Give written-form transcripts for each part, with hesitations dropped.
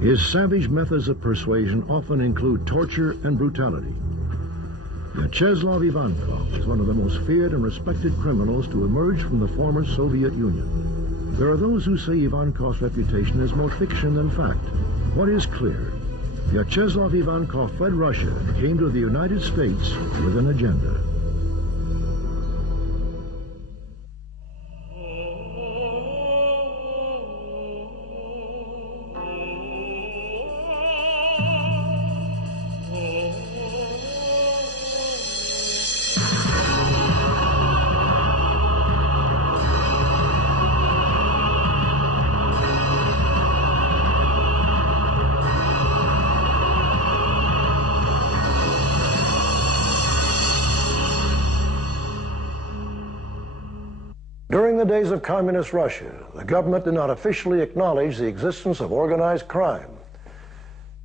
His savage methods of persuasion often include torture and brutality. Vyacheslav Ivankov is one of the most feared and respected criminals to emerge from the former Soviet Union. There are those who say Ivankov's reputation is more fiction than fact. What is clear? Vyacheslav Ivankov fled Russia and came to the United States with an agenda. During the days of communist Russia, the government did not officially acknowledge the existence of organized crime.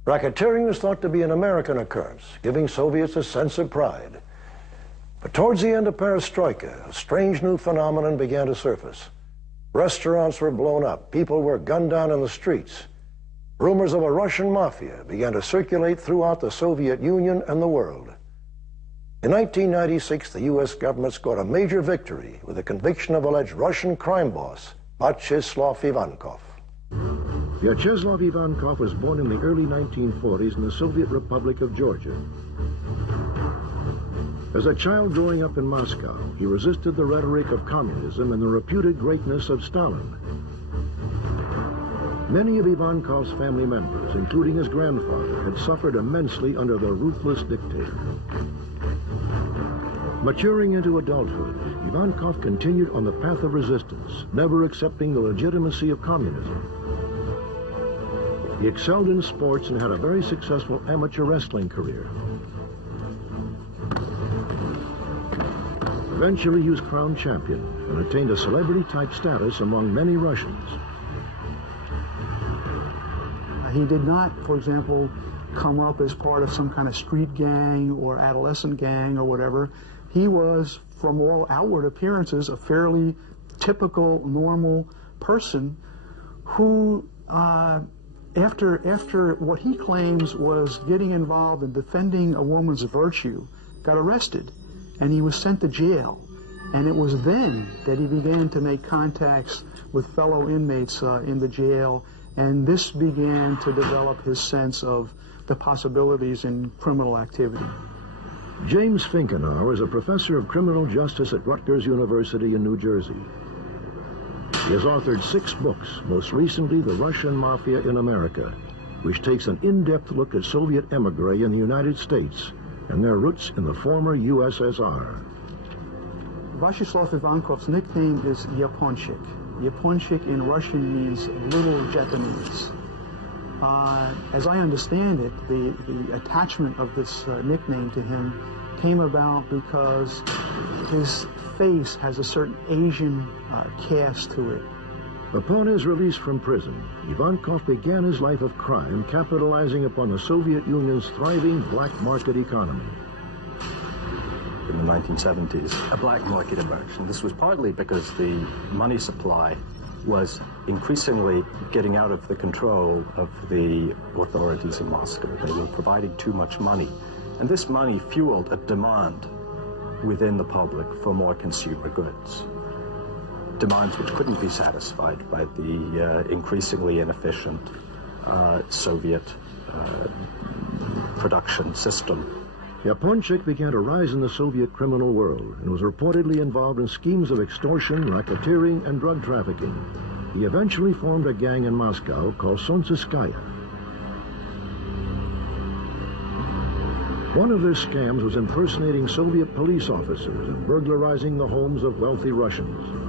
Racketeering was thought to be an American occurrence, giving Soviets a sense of pride. But towards the end of perestroika, a strange new phenomenon began to surface. Restaurants were blown up, people were gunned down in the streets. Rumors of a Russian mafia began to circulate throughout the Soviet Union and the world. In 1996, the U.S. government scored a major victory with the conviction of alleged Russian crime boss, Vyacheslav Ivankov. Vyacheslav Ivankov was born in the early 1940s in the Soviet Republic of Georgia. As a child growing up in Moscow, he resisted the rhetoric of communism and the reputed greatness of Stalin. Many of Ivankov's family members, including his grandfather, had suffered immensely under the ruthless dictator. Maturing into adulthood, Ivankov continued on the path of resistance, never accepting the legitimacy of communism. He excelled in sports and had a very successful amateur wrestling career. Eventually, he was crowned champion and attained a celebrity-type status among many Russians. He did not, for example, come up as part of some kind of street gang or adolescent gang or whatever. He was, from all outward appearances, a fairly typical, normal person who, after what he claims was getting involved in defending a woman's virtue, got arrested, and he was sent to jail. And it was then that he began to make contacts with fellow inmates in the jail, and this began to develop his sense of the possibilities in criminal activity. James Finkenauer is a professor of criminal justice at Rutgers University in New Jersey. He has authored 6 books, most recently The Russian Mafia in America, which takes an in-depth look at Soviet emigre in the United States and their roots in the former USSR. Vyacheslav Ivankov's nickname is Yaponchik. Yaponchik in Russian means little Japanese. As I understand it, the attachment of this nickname to him came about because his face has a certain Asian cast to it. Upon his release from prison, Ivankov began his life of crime, capitalizing upon the Soviet Union's thriving black market economy. In the 1970s, a black market emerged, and this was partly because the money supply was increasingly getting out of the control of the authorities in Moscow. They were providing too much money, and this money fueled a demand within the public for more consumer goods. Demands which couldn't be satisfied by the increasingly inefficient Soviet production system. Yaponchik began to rise in the Soviet criminal world and was reportedly involved in schemes of extortion, racketeering, and drug trafficking. He eventually formed a gang in Moscow called Solntsevskaya. One of their scams was impersonating Soviet police officers and burglarizing the homes of wealthy Russians.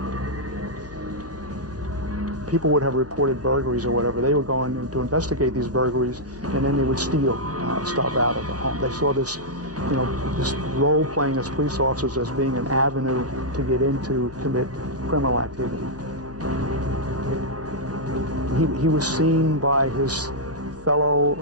People would have reported burglaries or whatever. They were going in to investigate these burglaries, and then they would steal stuff out of the home. They saw this, this role playing as police officers as being an avenue to get into, commit criminal activity. He was seen by his fellow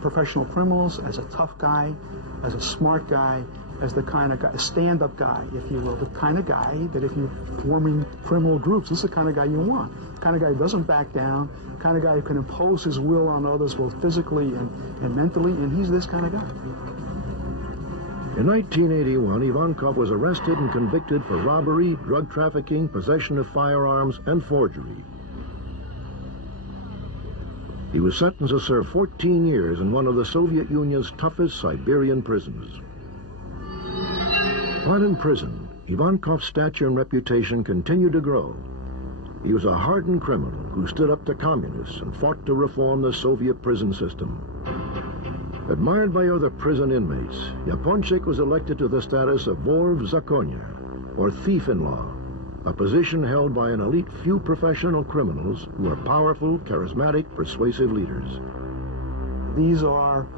professional criminals as a tough guy, as a smart guy, as the kind of guy, a stand-up guy, if you will, the kind of guy that if you're forming criminal groups, this is the kind of guy you want. The kind of guy who doesn't back down, the kind of guy who can impose his will on others both physically and mentally, and he's this kind of guy. In 1981, Ivankov was arrested and convicted for robbery, drug trafficking, possession of firearms, and forgery. He was sentenced to serve 14 years in one of the Soviet Union's toughest Siberian prisons. While in prison, Ivankov's stature and reputation continued to grow. He was a hardened criminal who stood up to communists and fought to reform the Soviet prison system. Admired by other prison inmates, Yaponchik was elected to the status of Vor v Zakonie, or thief-in-law, a position held by an elite few professional criminals who are powerful, charismatic, persuasive leaders. These are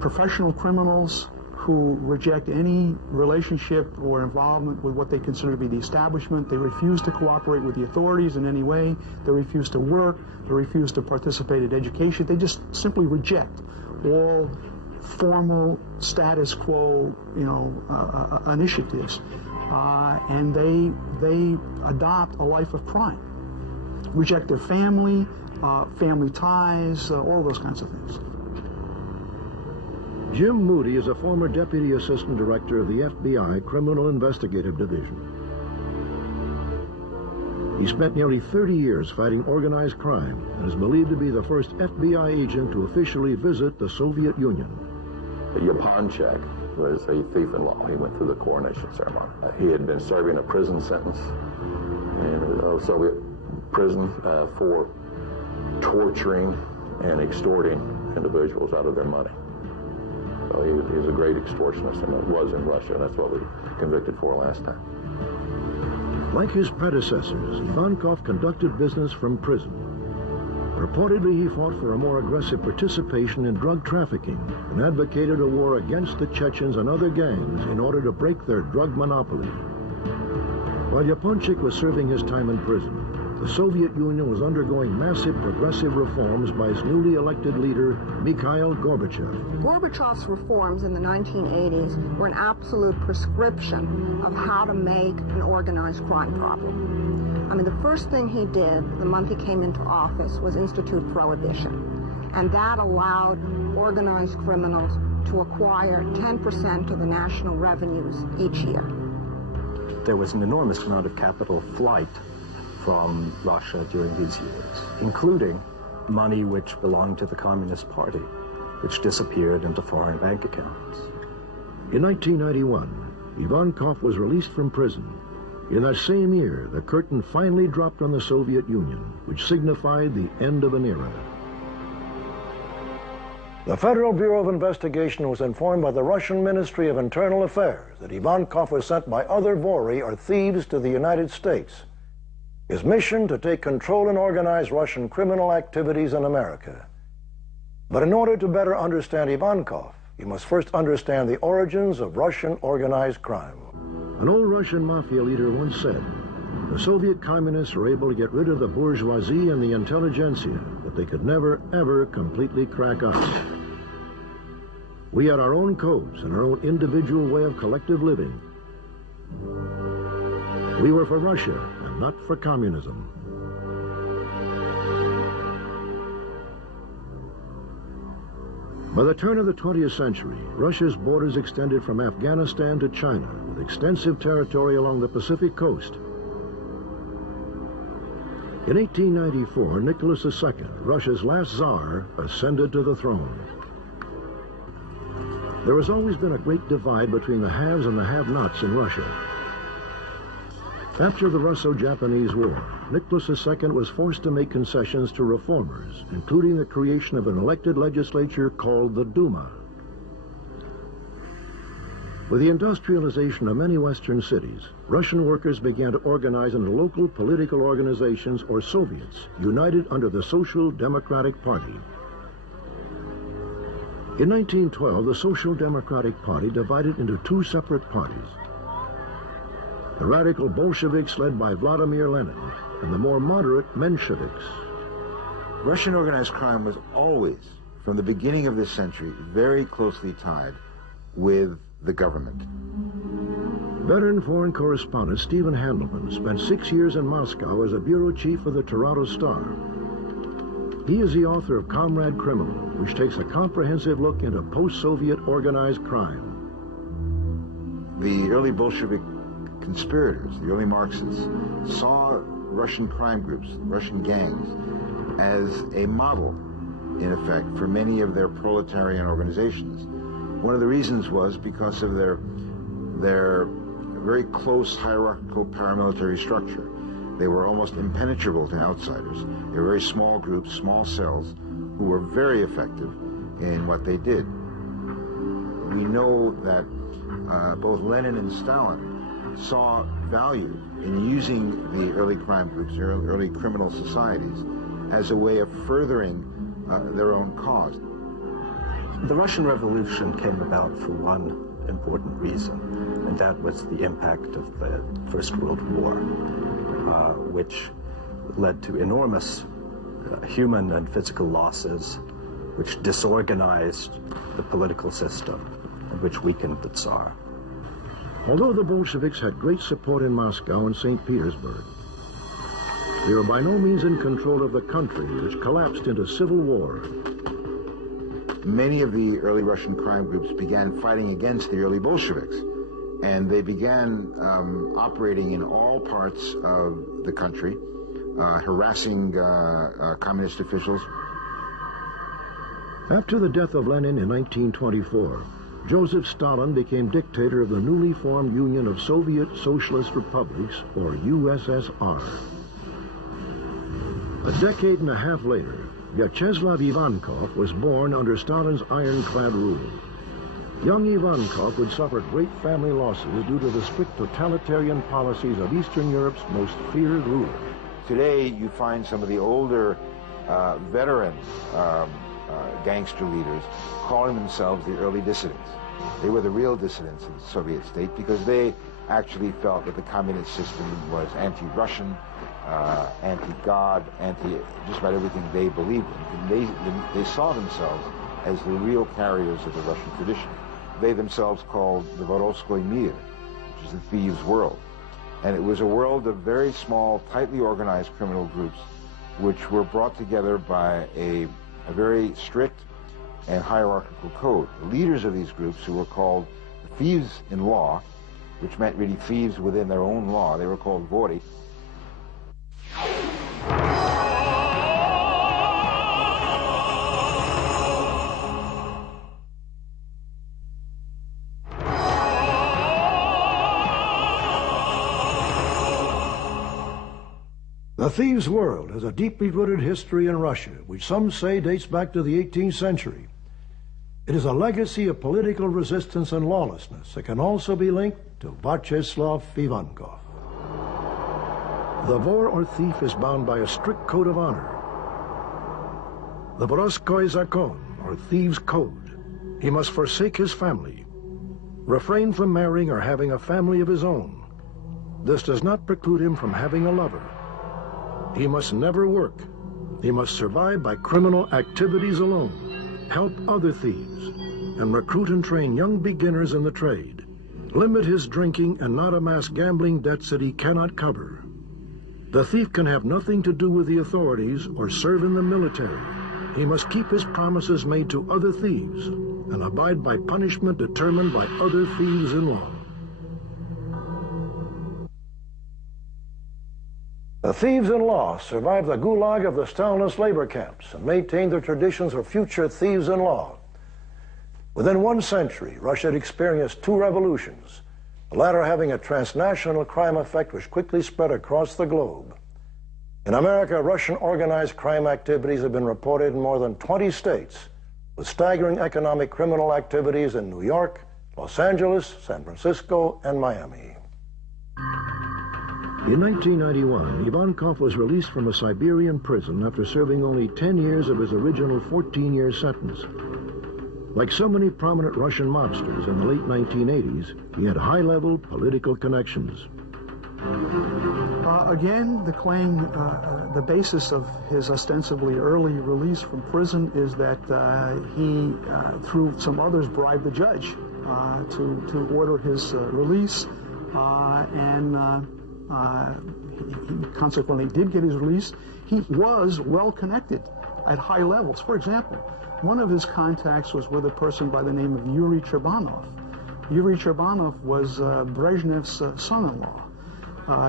professional criminals who reject any relationship or involvement with what they consider to be the establishment. They refuse to cooperate with the authorities in any way. They refuse to work. They refuse to participate in education. They just simply reject all formal status quo, initiatives, and they adopt a life of crime, reject their family, family ties, all those kinds of things. Jim Moody is a former Deputy Assistant Director of the FBI Criminal Investigative Division. He spent nearly 30 years fighting organized crime and is believed to be the first FBI agent to officially visit the Soviet Union. Yaponchik was a thief-in-law. He went through the coronation ceremony. He had been serving a prison sentence in a Soviet prison for torturing and extorting individuals out of their money. So he was a great extortionist, and it was in Russia, and that's what we were convicted for last time. Like his predecessors, Ivankov conducted business from prison. Reportedly, he fought for a more aggressive participation in drug trafficking and advocated a war against the Chechens and other gangs in order to break their drug monopoly. While Yaponchik was serving his time in prison, the Soviet Union was undergoing massive progressive reforms by its newly elected leader, Mikhail Gorbachev. Gorbachev's reforms in the 1980s were an absolute prescription of how to make an organized crime problem. I mean, the first thing he did the month he came into office was institute prohibition. And that allowed organized criminals to acquire 10% of the national revenues each year. There was an enormous amount of capital flight from Russia during these years, including money which belonged to the Communist Party, which disappeared into foreign bank accounts. In 1991, Ivankov was released from prison. In that same year, the curtain finally dropped on the Soviet Union, which signified the end of an era. The Federal Bureau of Investigation was informed by the Russian Ministry of Internal Affairs that Ivankov was sent by other Vori, or thieves, to the United States. His mission to take control and organize Russian criminal activities in America. But in order to better understand Ivankov, you must first understand the origins of Russian organized crime. An old Russian mafia leader once said, the Soviet communists were able to get rid of the bourgeoisie and the intelligentsia, but they could never, ever completely crack us. We had our own codes and our own individual way of collective living. We were for Russia, and not for communism. By the turn of the 20th century, Russia's borders extended from Afghanistan to China, with extensive territory along the Pacific coast. In 1894, Nicholas II, Russia's last Tsar, ascended to the throne. There has always been a great divide between the haves and the have-nots in Russia. After the Russo-Japanese War, Nicholas II was forced to make concessions to reformers, including the creation of an elected legislature called the Duma. With the industrialization of many Western cities, Russian workers began to organize into local political organizations, or Soviets, united under the Social Democratic Party. In 1912, the Social Democratic Party divided into two separate parties. The radical Bolsheviks led by Vladimir Lenin, and the more moderate Mensheviks. Russian organized crime was always, from the beginning of this century, very closely tied with the government. Veteran foreign correspondent Stephen Handelman spent 6 years in Moscow as a bureau chief of the Toronto Star. He is the author of Comrade Criminal, which takes a comprehensive look into post-Soviet organized crime. The early Bolshevik conspirators, the early Marxists, saw Russian crime groups, Russian gangs, as a model, in effect, for many of their proletarian organizations. One of the reasons was because of their very close hierarchical paramilitary structure. They were almost impenetrable to outsiders. They were very small groups, small cells, who were very effective in what they did. We know that both Lenin and Stalin saw value in using the early crime groups, early criminal societies, as a way of furthering their own cause. The Russian Revolution came about for one important reason, and that was the impact of the First World War, which led to enormous human and physical losses, which disorganized the political system, and which weakened the Tsar. Although the Bolsheviks had great support in Moscow and St. Petersburg, they were by no means in control of the country, which collapsed into civil war. Many of the early Russian crime groups began fighting against the early Bolsheviks, and they began operating in all parts of the country, harassing communist officials. After the death of Lenin in 1924, Joseph Stalin became dictator of the newly formed Union of Soviet Socialist Republics, or USSR. A decade and a half later, Vyacheslav Ivankov was born under Stalin's ironclad rule. Young Ivankov would suffer great family losses due to the strict totalitarian policies of Eastern Europe's most feared ruler. Today, you find some of the older veteran gangster leaders calling themselves the early dissidents. They were the real dissidents in the Soviet state because they actually felt that the communist system was anti-Russian, anti-God, just about everything they believed in. And they saw themselves as the real carriers of the Russian tradition. They themselves called the Vorovskoy Mir, which is the thieves' world. And it was a world of very small, tightly organized criminal groups which were brought together by a very strict and hierarchical code. The leaders of these groups, who were called thieves in law, which meant really thieves within their own law, they were called vori. The thieves' world has a deeply rooted history in Russia, which some say dates back to the 18th century. It is a legacy of political resistance and lawlessness that can also be linked to Vyacheslav Ivankov. The vor or thief is bound by a strict code of honor. The Vorovskoy Zakon, or thieves' code. He must forsake his family, refrain from marrying or having a family of his own. This does not preclude him from having a lover. He must never work. He must survive by criminal activities alone, help other thieves, and recruit and train young beginners in the trade. Limit his drinking and not amass gambling debts that he cannot cover. The thief can have nothing to do with the authorities or serve in the military. He must keep his promises made to other thieves and abide by punishment determined by other thieves in law. The thieves in law survived the gulag of the Stalinist labor camps and maintained their traditions of future thieves in law. Within 1 century, Russia had experienced 2 revolutions, the latter having a transnational crime effect which quickly spread across the globe. In America, Russian organized crime activities have been reported in more than 20 states, with staggering economic criminal activities in New York, Los Angeles, San Francisco, and Miami. In 1991, Ivankov was released from a Siberian prison after serving only 10 years of his original 14-year sentence. Like so many prominent Russian mobsters in the late 1980s, he had high-level political connections. Again, the claim, the basis of his ostensibly early release from prison is that he, through some others, bribed the judge to order his release. he consequently did get his release. He was well connected at high levels. For example, one of his contacts was with a person by the name of Yuri Cherbanov. Yuri Cherbanov was Brezhnev's son-in-law.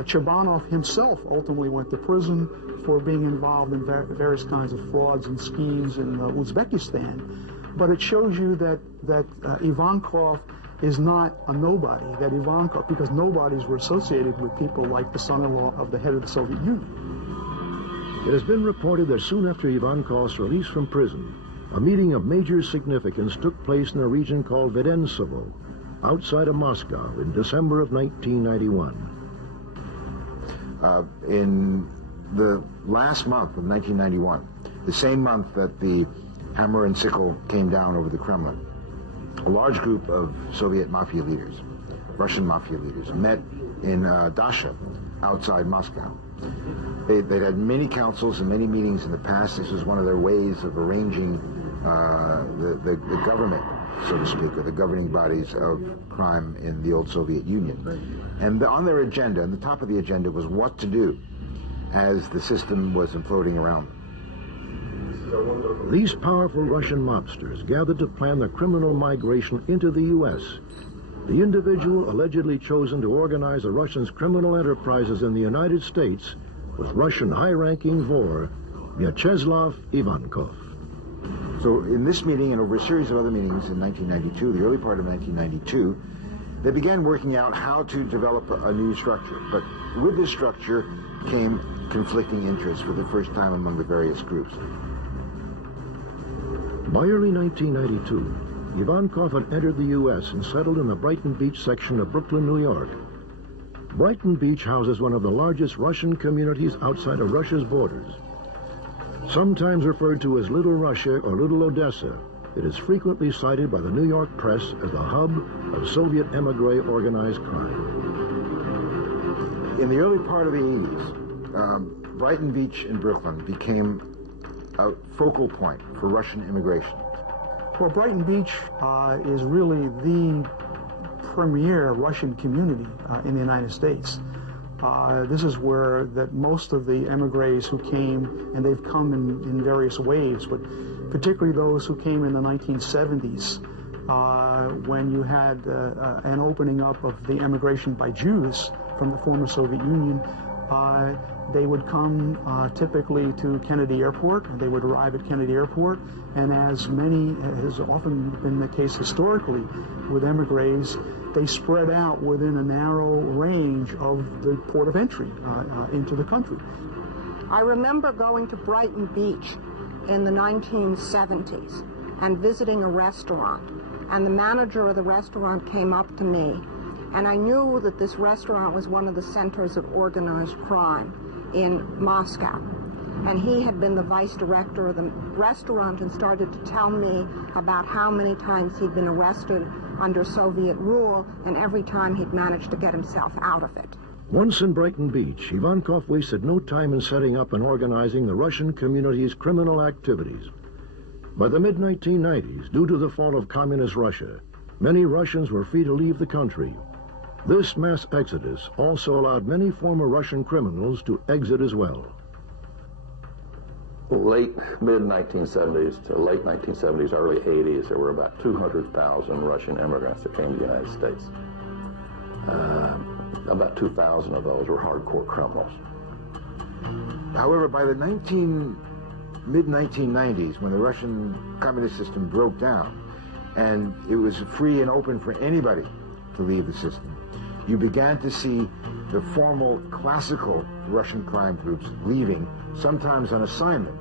Cherbanov himself ultimately went to prison for being involved in various kinds of frauds and schemes in Uzbekistan. But it shows you that Ivankov is not a nobody, that Ivankov, because nobodies were associated with people like the son-in-law of the head of the Soviet Union. It has been reported that soon after Ivankov's release from prison, a meeting of major significance took place in a region called Vedensevo, outside of Moscow, in December of 1991. In the last month of 1991, the same month that the hammer and sickle came down over the Kremlin, a large group of Soviet mafia leaders, Russian mafia leaders, met in Dasha, outside Moscow. They'd had many councils and many meetings in the past. This was one of their ways of arranging the government, so to speak, or the governing bodies of crime in the old Soviet Union. And on their agenda, on the top of the agenda, was what to do as the system was imploding around them. These powerful Russian mobsters gathered to plan the criminal migration into the U.S. The individual allegedly chosen to organize the Russians' criminal enterprises in the United States was Russian high-ranking Vor Vyacheslav Ivankov. So in this meeting and over a series of other meetings in 1992, the early part of 1992, they began working out how to develop a new structure. But with this structure came conflicting interests for the first time among the various groups. By early 1992, Ivankov had entered the U.S. and settled in the Brighton Beach section of Brooklyn, New York. Brighton Beach houses one of the largest Russian communities outside of Russia's borders. Sometimes referred to as Little Russia or Little Odessa, it is frequently cited by the New York press as the hub of Soviet emigre organized crime. In the early part of the 80s, Brighton Beach in Brooklyn became a focal point for Russian immigration. Well, Brighton Beach is really the premier Russian community in the United States. This is where most of the emigres who came, and they've come in various waves, but particularly those who came in the 1970s, when you had an opening up of the emigration by Jews from the former Soviet Union. They would come typically to Kennedy Airport, and they would arrive at Kennedy Airport, and as has often been the case historically with emigres, they spread out within a narrow range of the port of entry into the country. I remember going to Brighton Beach in the 1970s and visiting a restaurant, and the manager of the restaurant came up to me, and I knew that this restaurant was one of the centers of organized crime in Moscow. And he had been the vice director of the restaurant and started to tell me about how many times he'd been arrested under Soviet rule, and every time he'd managed to get himself out of it. Once in Brighton Beach, Ivankov wasted no time in setting up and organizing the Russian community's criminal activities. By the mid-1990s, due to the fall of communist Russia, many Russians were free to leave the country. This mass exodus also allowed many former Russian criminals to exit as well. Late mid-1970s to late 1970s, early 80s, there were about 200,000 Russian immigrants that came to the United States. About 2,000 of those were hardcore criminals. However, by the mid-1990s, when the Russian communist system broke down and it was free and open for anybody to leave the system, you began to see the formal classical Russian crime groups leaving, sometimes on assignment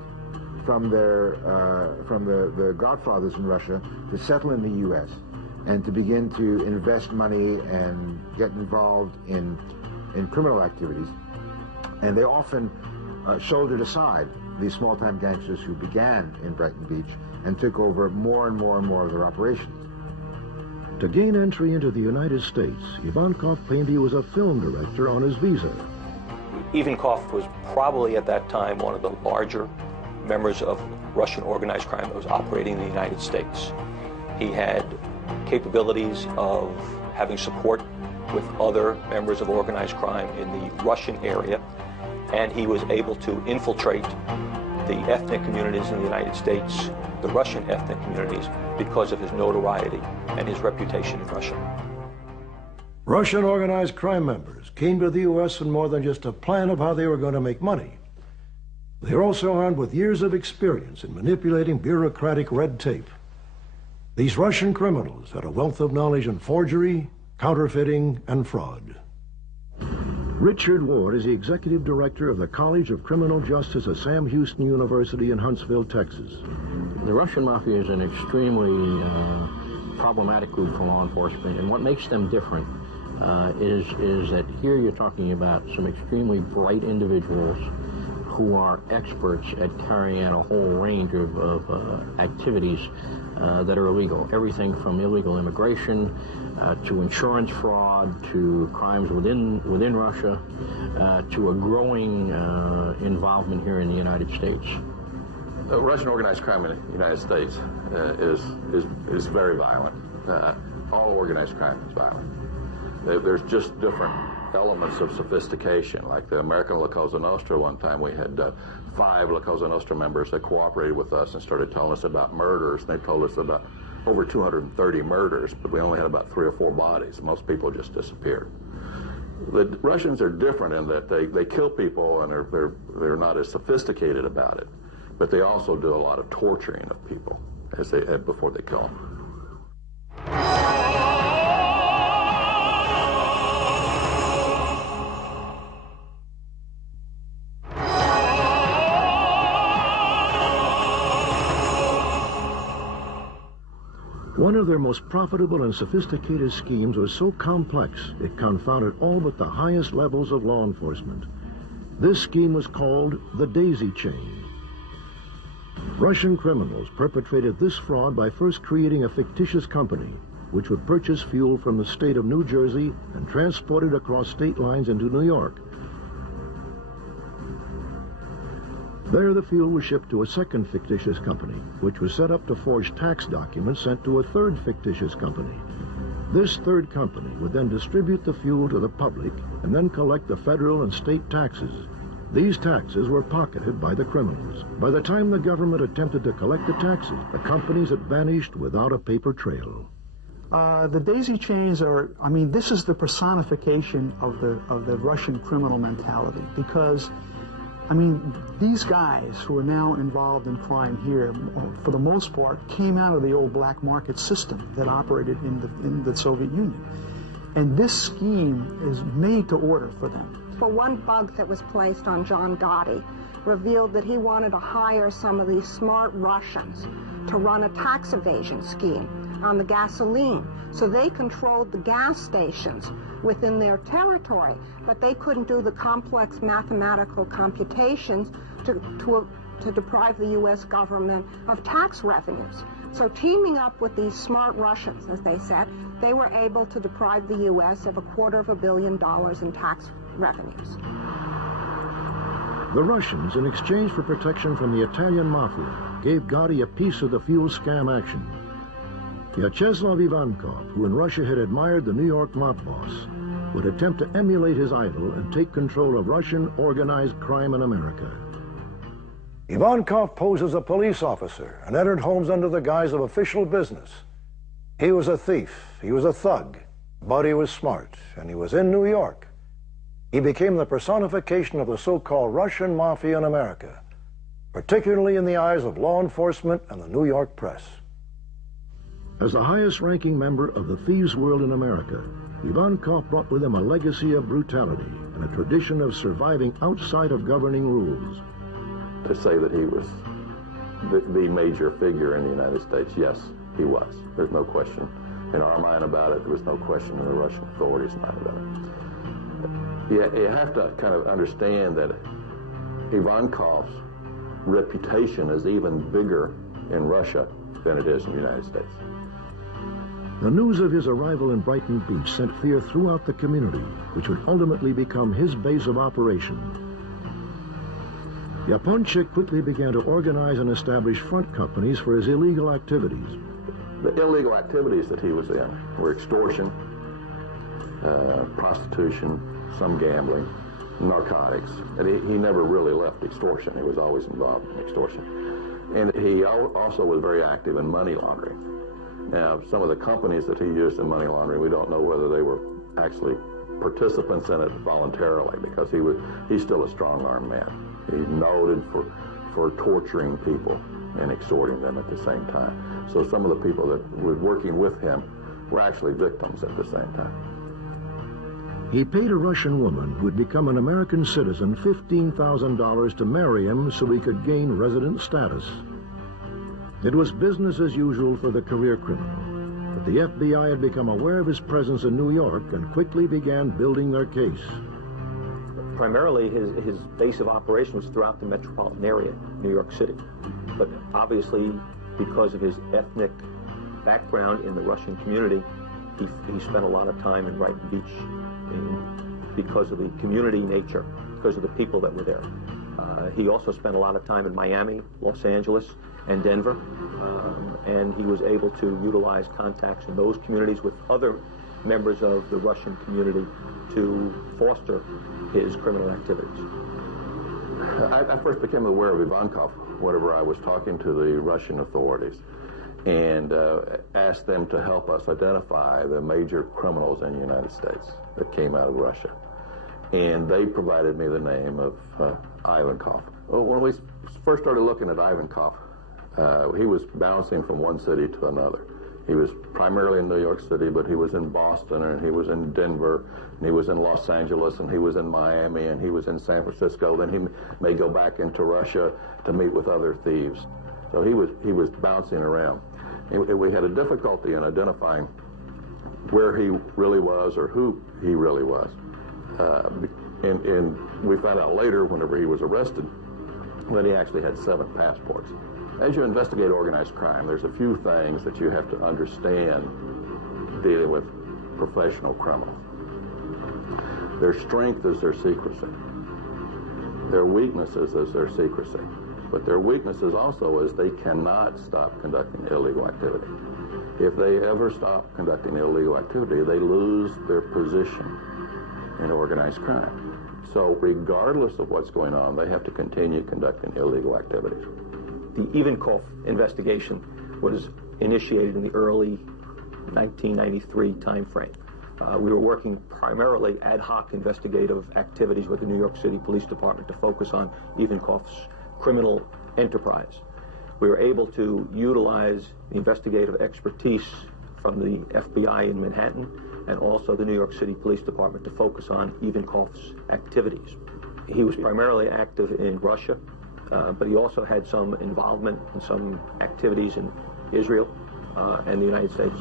from the Godfathers in Russia, to settle in the U.S. and to begin to invest money and get involved in criminal activities. And they often shouldered aside these small-time gangsters who began in Brighton Beach and took over more and more and more of their operations. To gain entry into the United States, Ivankov claimed he was a film director on his visa. Ivankov was probably at that time one of the larger members of Russian organized crime that was operating in the United States. He had capabilities of having support with other members of organized crime in the Russian area, and he was able to infiltrate the ethnic communities in the United States, the Russian ethnic communities, because of his notoriety and his reputation in Russia. Russian organized crime members came to the U.S. with more than just a plan of how they were going to make money. They were also armed with years of experience in manipulating bureaucratic red tape. These Russian criminals had a wealth of knowledge in forgery, counterfeiting, and fraud. Richard Ward is the executive director of the College of Criminal Justice at Sam Houston University in Huntsville, Texas. The Russian Mafia is an extremely problematic group for law enforcement, and what makes them different is that here you're talking about some extremely bright individuals who are experts at carrying out a whole range of activities that are illegal. Everything from illegal immigration to insurance fraud, to crimes within Russia, to a growing involvement here in the United States. Russian organized crime in the United States is very violent. All organized crime is violent. There's just different elements of sophistication. Like the American La Cosa Nostra, one time we had 5 La Cosa Nostra members that cooperated with us and started telling us about murders. And they told us about over 230 murders, but we only had about 3 or 4 bodies. Most people just disappeared. The Russians are different in that they kill people, and they're not as sophisticated about it, but they also do a lot of torturing of people before they kill them. One of their most profitable and sophisticated schemes was so complex it confounded all but the highest levels of law enforcement. This scheme was called the daisy chain. Russian criminals perpetrated this fraud by first creating a fictitious company which would purchase fuel from the state of New Jersey and transport it across state lines into New York. There, the fuel was shipped to a second fictitious company, which was set up to forge tax documents sent to a third fictitious company. This third company would then distribute the fuel to the public and then collect the federal and state taxes. These taxes were pocketed by the criminals. By the time the government attempted to collect the taxes, the companies had vanished without a paper trail. The daisy chains are, I mean, this is the personification of the Russian criminal mentality, because I mean, these guys who are now involved in crime here, for the most part, came out of the old black market system that operated in the Soviet Union. And this scheme is made to order for them. For one bug that was placed on John Gotti revealed that he wanted to hire some of these smart Russians to run a tax evasion scheme on the gasoline. So they controlled the gas stations within their territory, but they couldn't do the complex mathematical computations to deprive the U.S. government of tax revenues. So teaming up with these smart Russians, as they said, they were able to deprive the U.S. of $250 million in tax revenues. The Russians, in exchange for protection from the Italian mafia, gave Gotti a piece of the fuel scam action. Vyacheslav Ivankov, who in Russia had admired the New York mob boss, would attempt to emulate his idol and take control of Russian organized crime in America. Ivankov posed as a police officer and entered homes under the guise of official business. He was a thief, he was a thug, but he was smart, and he was in New York. He became the personification of the so-called Russian mafia in America, particularly in the eyes of law enforcement and the New York press. As the highest-ranking member of the thieves' world in America, Ivankov brought with him a legacy of brutality and a tradition of surviving outside of governing rules. To say that he was the major figure in the United States, yes, he was. There's no question in our mind about it. There was no question in the Russian authorities' mind about it. You have to kind of understand that Ivankov's reputation is even bigger in Russia than it is in the United States. The news of his arrival in Brighton Beach sent fear throughout the community, which would ultimately become his base of operation. Yaponchik quickly began to organize and establish front companies for his illegal activities. The illegal activities that he was in were extortion, prostitution, some gambling, narcotics. And he never really left extortion. He was always involved in extortion. And he also was very active in money laundering. Now, some of the companies that he used in money laundering, we don't know whether they were actually participants in it voluntarily, because he's still a strong-armed man. He's noted for torturing people and extorting them at the same time. So some of the people that were working with him were actually victims at the same time. He paid a Russian woman who had become an American citizen $15,000 to marry him so he could gain resident status. It was business as usual for the career criminal, but the FBI had become aware of his presence in New York and quickly began building their case. Primarily, his base of operation was throughout the metropolitan area, New York City. But obviously, because of his ethnic background in the Russian community, he spent a lot of time in Brighton Beach, because of the community nature, because of the people that were there. He also spent a lot of time in Miami, Los Angeles, and Denver, and he was able to utilize contacts in those communities with other members of the Russian community to foster his criminal activities. I first became aware of Ivankov whenever I was talking to the Russian authorities and asked them to help us identify the major criminals in the United States that came out of Russia. And they provided me the name of Ivankov. When we first started looking at Ivankov, he was bouncing from one city to another. He was primarily in New York City, but he was in Boston, and he was in Denver, and he was in Los Angeles, and he was in Miami, and he was in San Francisco. Then he may go back into Russia to meet with other thieves. So he was bouncing around. And we had a difficulty in identifying where he really was or who he really was. And we found out later, whenever he was arrested, that he actually had 7 passports. As you investigate organized crime, there's a few things that you have to understand dealing with professional criminals. Their strength is their secrecy. Their weaknesses is their secrecy. But their weaknesses also is they cannot stop conducting illegal activity. If they ever stop conducting illegal activity, they lose their position in organized crime. So regardless of what's going on, they have to continue conducting illegal activities. The Ivankov investigation was initiated in the early 1993 timeframe. We were working primarily ad hoc investigative activities with the New York City Police Department to focus on Ivankov's criminal enterprise. We were able to utilize the investigative expertise from the FBI in Manhattan and also the New York City Police Department to focus on Ivankov's activities. He was primarily active in Russia, but he also had some involvement in some activities in Israel and the United States.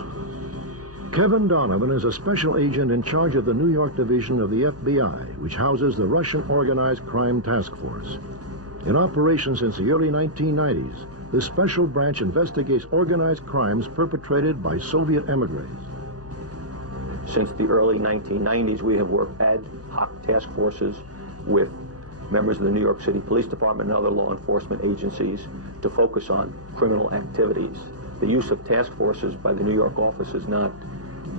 Kevin Donovan is a special agent in charge of the New York division of the FBI, which houses the Russian Organized Crime Task Force. In operation since the early 1990s, this special branch investigates organized crimes perpetrated by Soviet emigres. Since the early 1990s, we have worked ad hoc task forces with members of the New York City Police Department and other law enforcement agencies to focus on criminal activities. The use of task forces by the New York office is not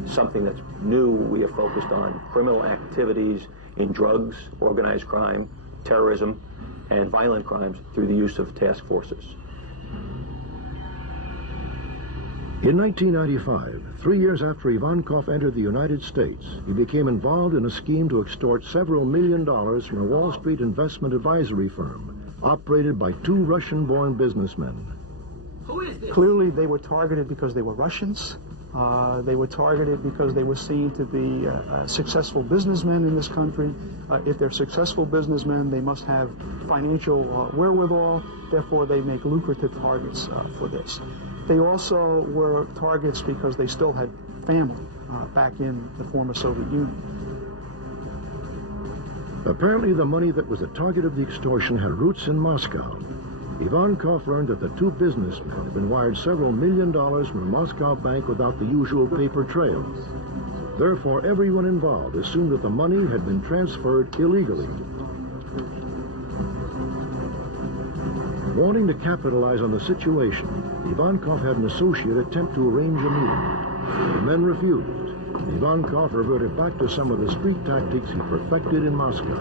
something that's new. We have focused on criminal activities in drugs, organized crime, terrorism, and violent crimes through the use of task forces. In 1995, 3 years after Ivankov entered the United States, he became involved in a scheme to extort several $1 million from a Wall Street investment advisory firm operated by 2 Russian-born businessmen. Clearly, they were targeted because they were Russians. They were targeted because they were seen to be successful businessmen in this country. If they're successful businessmen, they must have financial wherewithal. Therefore, they make lucrative targets for this. They also were targets because they still had family back in the former Soviet Union. Apparently, the money that was the target of the extortion had roots in Moscow. Ivankov learned that the 2 businessmen had been wired several $1 million from a Moscow bank without the usual paper trail. Therefore, everyone involved assumed that the money had been transferred illegally. Wanting to capitalize on the situation, Ivankov had an associate attempt to arrange a meeting. The men refused. Ivankov reverted back to some of the street tactics he perfected in Moscow.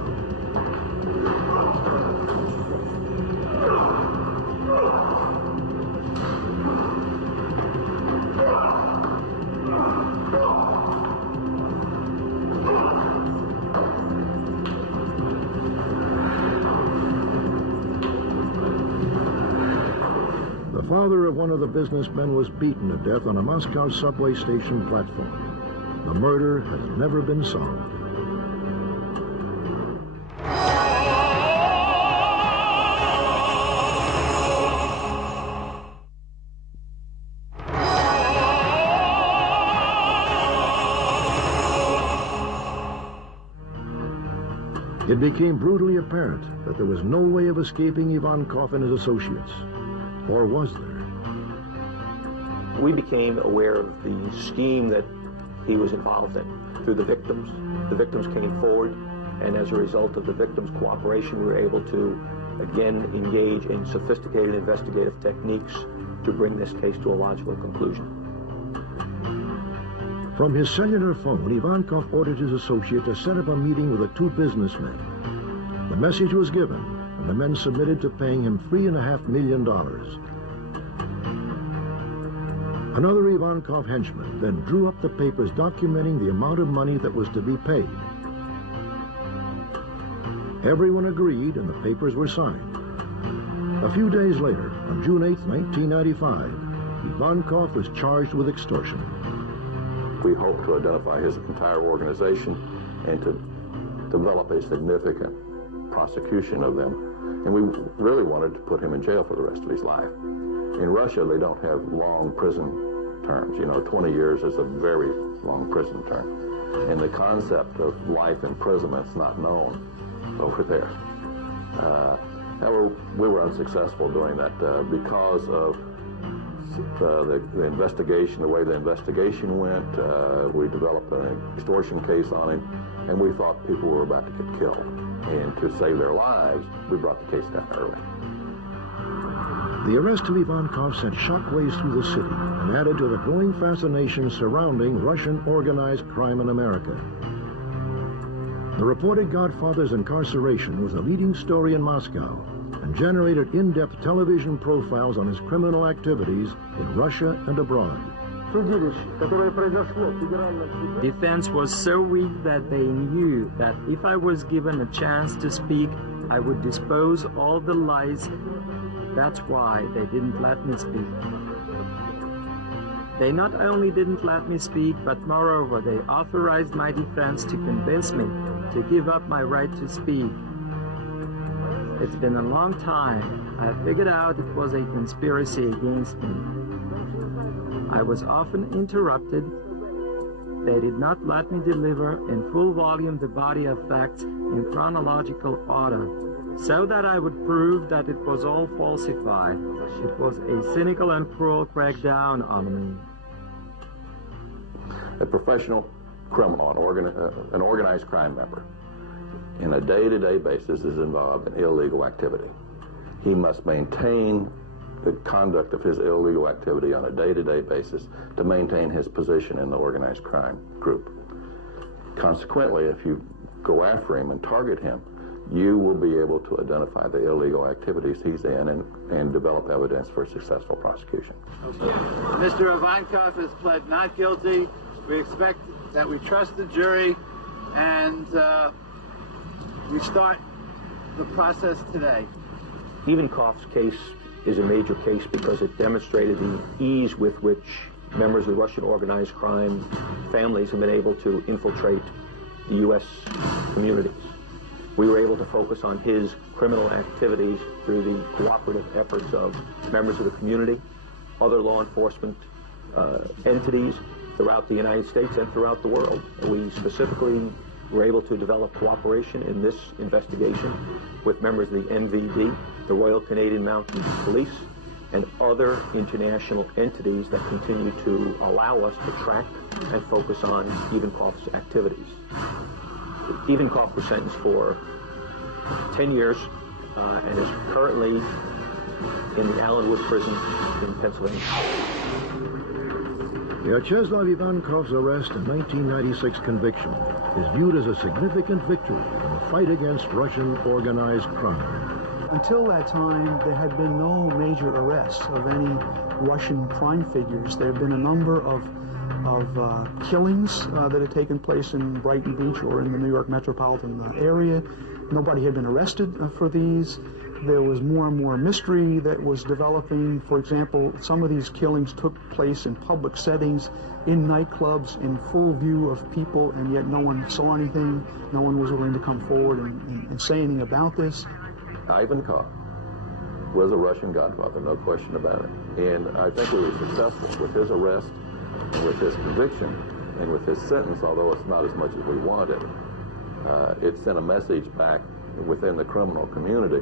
The father of one of the businessmen was beaten to death on a Moscow subway station platform. The murder has never been solved. It became brutally apparent that there was no way of escaping Ivankov and his associates. Or was there? We became aware of the scheme that he was involved in through the victims. The victims came forward, and as a result of the victims' cooperation, we were able to again engage in sophisticated investigative techniques to bring this case to a logical conclusion. From his cellular phone, Ivankov ordered his associate to set up a meeting with the two businessmen. The message was given, and the men submitted to paying him $3.5 million. Another Ivankov henchman then drew up the papers documenting the amount of money that was to be paid. Everyone agreed, and the papers were signed. A few days later, on June 8, 1995, Ivankov was charged with extortion. We hope to identify his entire organization and to develop a significant prosecution of them. And we really wanted to put him in jail for the rest of his life. In Russia, they don't have long prison terms. You know, 20 years is a very long prison term. And the concept of life imprisonment is not known over there. However, we were unsuccessful doing that because of the investigation, the way the investigation went. We developed an extortion case on him, and we thought people were about to get killed. And to save their lives, we brought the case down early. The arrest of Ivankov sent shockwaves through the city and added to the growing fascination surrounding Russian organized crime in America. The reported Godfather's incarceration was a leading story in Moscow and generated in-depth television profiles on his criminal activities in Russia and abroad. Defense was so weak that they knew that if I was given a chance to speak, I would dispose all the lies. That's why they didn't let me speak. They not only didn't let me speak, but moreover, they authorized my defense to convince me to give up my right to speak. It's been a long time. I figured out it was a conspiracy against me. I was often interrupted. They did not let me deliver in full volume the body of facts in chronological order, so that I would prove that it was all falsified. It was a cynical and cruel crackdown on me. A professional criminal, an organized crime member, in a day-to-day basis is involved in illegal activity. He must maintain the conduct of his illegal activity on a day-to-day basis to maintain his position in the organized crime group. Consequently, if you go after him and target him, you will be able to identify the illegal activities he's in and develop evidence for successful prosecution. Mr. Ivankov has pled not guilty. We expect that we trust the jury, and we start the process today. Ivankov's case is a major case because it demonstrated the ease with which members of the Russian organized crime families have been able to infiltrate the U.S. communities. We were able to focus on his criminal activities through the cooperative efforts of members of the community, other law enforcement entities throughout the United States and throughout the world. And we specifically were able to develop cooperation in this investigation with members of the NVD, the Royal Canadian Mounted Police, and other international entities that continue to allow us to track and focus on Ivankov's activities. Ivankov was sentenced for 10 years and is currently in the Allenwood prison in Pennsylvania. Vyacheslav Ivankov's arrest and 1996 conviction is viewed as a significant victory in the fight against Russian organized crime. Until that time, there had been no major arrests of any Russian crime figures. There have been a number of killings that had taken place in Brighton Beach or in the New York metropolitan area. Nobody had been arrested for these. There was more and more mystery that was developing. For example, some of these killings took place in public settings, in nightclubs, in full view of people, and yet no one saw anything. No one was willing to come forward and say anything about this. Ivankov was a Russian godfather, no question about it. And I think we were successful with his arrest, and with his conviction, and with his sentence, although it's not as much as we wanted. It sent a message back within the criminal community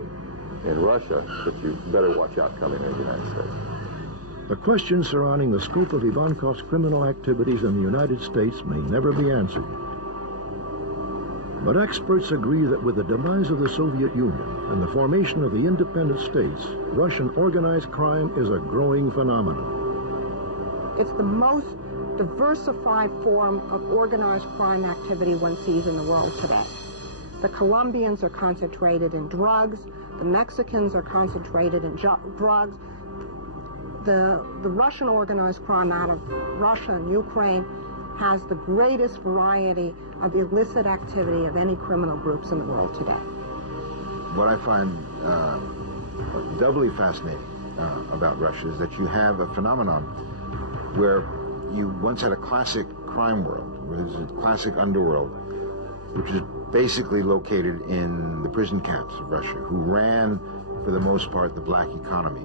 in Russia that you better watch out coming into the United States. The questions surrounding the scope of Ivankov's criminal activities in the United States may never be answered. But experts agree that with the demise of the Soviet Union and the formation of the independent states, Russian organized crime is a growing phenomenon. It's the most diversified form of organized crime activity one sees in the world today. The Colombians are concentrated in drugs. The Mexicans are concentrated in drugs. The Russian organized crime out of Russia and Ukraine has the greatest variety of illicit activity of any criminal groups in the world today. What I find doubly fascinating about Russia is that you have a phenomenon where you once had a classic crime world, where there's a classic underworld, which is basically located in the prison camps of Russia, who ran, for the most part, the black economy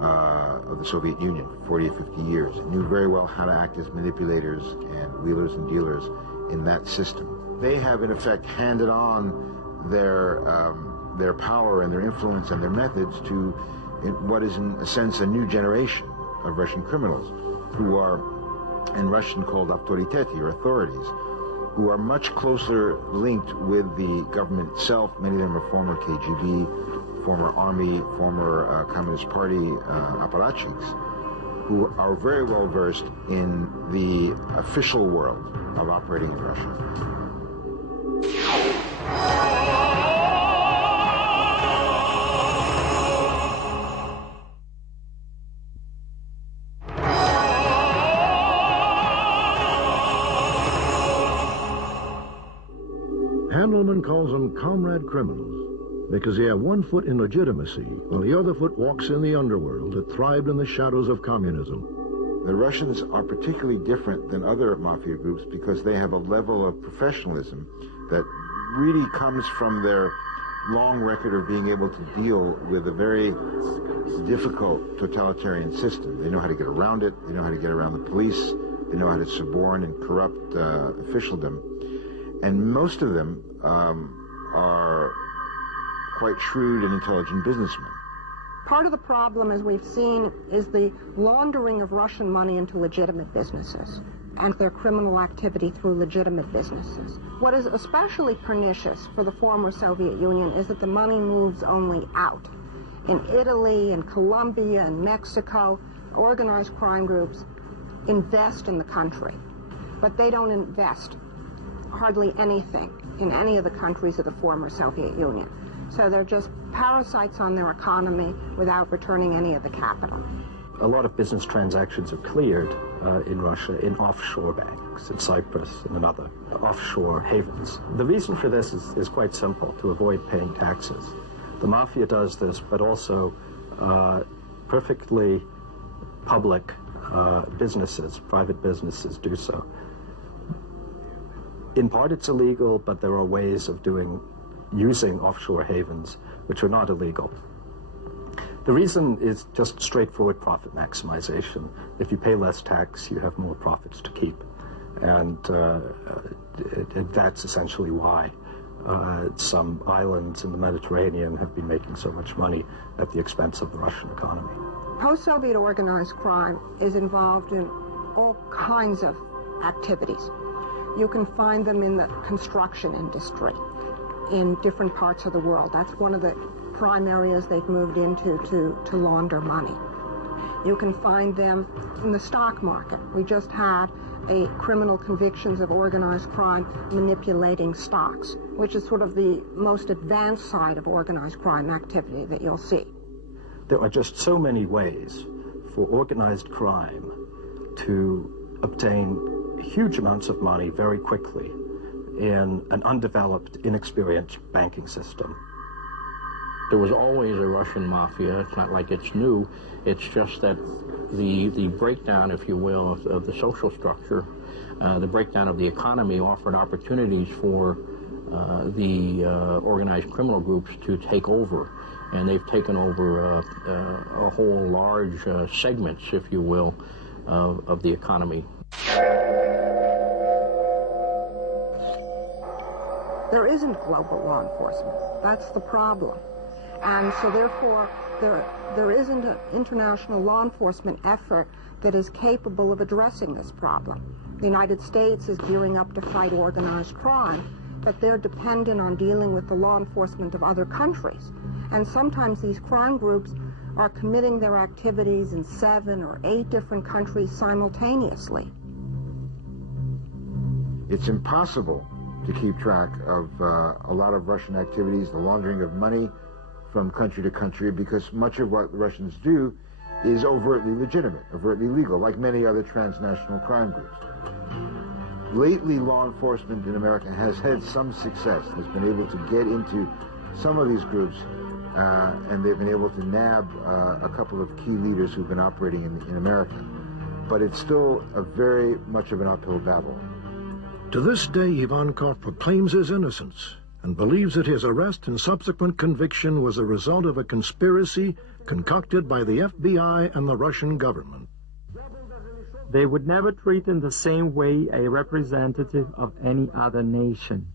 of the Soviet Union for 40 or 50 years, and knew very well how to act as manipulators and wheelers and dealers in that system. They have, in effect, handed on their power and their influence and their methods to what is, in a sense, a new generation of Russian criminals, who are, in Russian, called autoriteti, or authorities, who are much closer linked with the government itself. Many of them are former KGB, former army, former Communist Party apparatchiks, who are very well versed in the official world of operating in Russia. Handelman calls them comrade criminals because they have one foot in legitimacy while the other foot walks in the underworld that thrived in the shadows of communism. The Russians are particularly different than other mafia groups because they have a level of professionalism that really comes from their long record of being able to deal with a very difficult totalitarian system. They know how to get around it, they know how to get around the police, they know how to suborn and corrupt officialdom. And most of them are quite shrewd and intelligent businessmen. Part of the problem, as we've seen, is the laundering of Russian money into legitimate businesses and their criminal activity through legitimate businesses. What is especially pernicious for the former Soviet Union is that the money moves only out. In Italy, in Colombia, in Mexico, organized crime groups invest in the country, but they don't invest hardly anything in any of the countries of the former Soviet Union. So they're just parasites on their economy without returning any of the capital. A lot of business transactions are cleared in Russia in offshore banks, in Cyprus and in other offshore havens. The reason for this is quite simple: to avoid paying taxes. The mafia does this, but also perfectly public businesses, private businesses do so. In part it's illegal, but there are ways of using offshore havens which are not illegal. The reason is just straightforward profit maximization. If you pay less tax, you have more profits to keep. And that's essentially why some islands in the Mediterranean have been making so much money at the expense of the Russian economy. Post-Soviet organized crime is involved in all kinds of activities. You can find them in the construction industry in different parts of the world. That's one of the prime areas they've moved into to launder money. You can find them in the stock market. We just had a criminal convictions of organized crime manipulating stocks, which is sort of the most advanced side of organized crime activity that you'll see. There are just so many ways for organized crime to obtain huge amounts of money very quickly in an undeveloped, inexperienced banking system. There was always a Russian mafia. It's not like it's new. It's just that the breakdown, if you will, of the social structure, the breakdown of the economy offered opportunities for the organized criminal groups to take over. And they've taken over a whole large segments, if you will, of the economy. There isn't global law enforcement. That's the problem. And so therefore, there isn't an international law enforcement effort that is capable of addressing this problem. The United States is gearing up to fight organized crime, but they're dependent on dealing with the law enforcement of other countries. And sometimes these crime groups are committing their activities in 7 or 8 different countries simultaneously. It's impossible to keep track of a lot of Russian activities, the laundering of money from country to country, because much of what the Russians do is overtly legitimate, overtly legal, like many other transnational crime groups. Lately, law enforcement in America has had some success, has been able to get into some of these groups, and they've been able to nab a couple of key leaders who've been operating in America. But it's still very much of an uphill battle. To this day, Ivankov proclaims his innocence and believes that his arrest and subsequent conviction was a result of a conspiracy concocted by the FBI and the Russian government. They would never treat in the same way a representative of any other nation.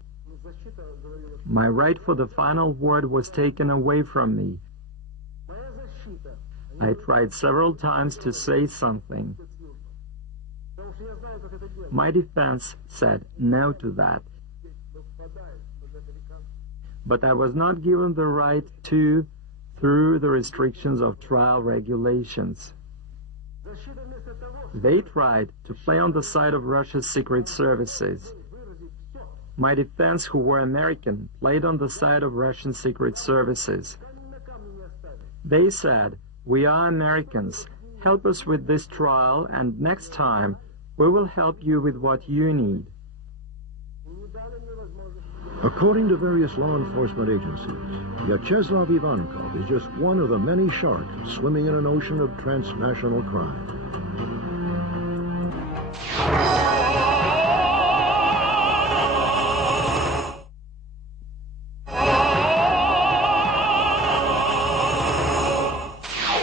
My right for the final word was taken away from me. I tried several times to say something. My defense said no to that. But I was not given the right to through the restrictions of trial regulations. They tried to play on the side of Russia's secret services. My defense, who were American, played on the side of Russian secret services. They said, "We are Americans. Help us with this trial, and next time we will help you with what you need." According to various law enforcement agencies, Vyacheslav Ivankov is just one of the many sharks swimming in an ocean of transnational crime.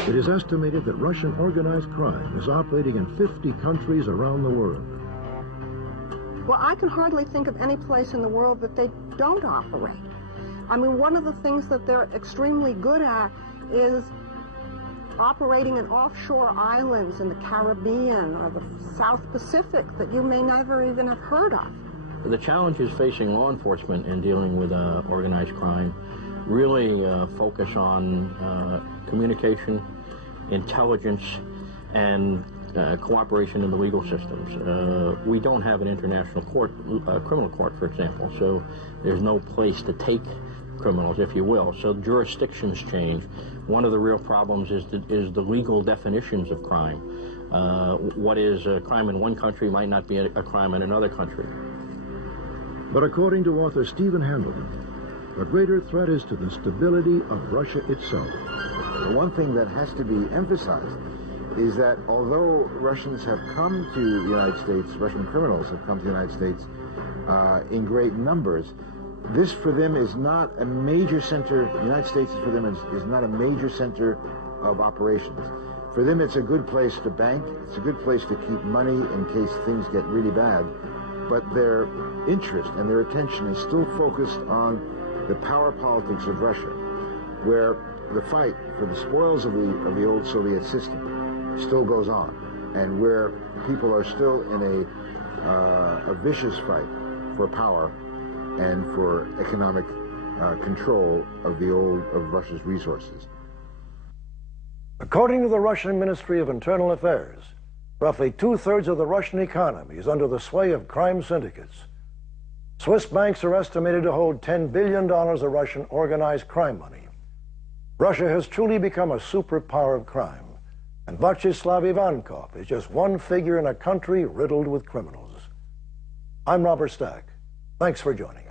It is estimated that Russian organized crime is operating in 50 countries around the world. Well, I can hardly think of any place in the world that they don't operate. I mean, one of the things that they're extremely good at is operating in offshore islands in the Caribbean or the South Pacific that you may never even have heard of. The challenges facing law enforcement in dealing with organized crime really focus on communication, intelligence, and cooperation in the legal systems. We don't have an international court, criminal court, for example, so there's no place to take criminals, if you will. So jurisdictions change. One of the real problems is the legal definitions of crime. What is a crime in one country might not be a crime in another country. But according to author Stephen Handleton, the greater threat is to the stability of Russia itself. The one thing that has to be emphasized is that although Russians have come to the United States, Russian criminals have come to the United States in great numbers, this for them is not a major center. The United States for them is not a major center of operations. For them, it's a good place to bank. It's a good place to keep money in case things get really bad. But their interest and their attention is still focused on the power politics of Russia, where the fight for the spoils of the old Soviet system still goes on, and where people are still in a vicious fight for power and for economic control of Russia's resources. According to the Russian Ministry of Internal Affairs, roughly 2/3 of the Russian economy is under the sway of crime syndicates. Swiss banks are estimated to hold $10 billion of Russian organized crime money. Russia has truly become a superpower of crime, and Vyacheslav Ivankov is just one figure in a country riddled with criminals. I'm Robert Stack. Thanks for joining us.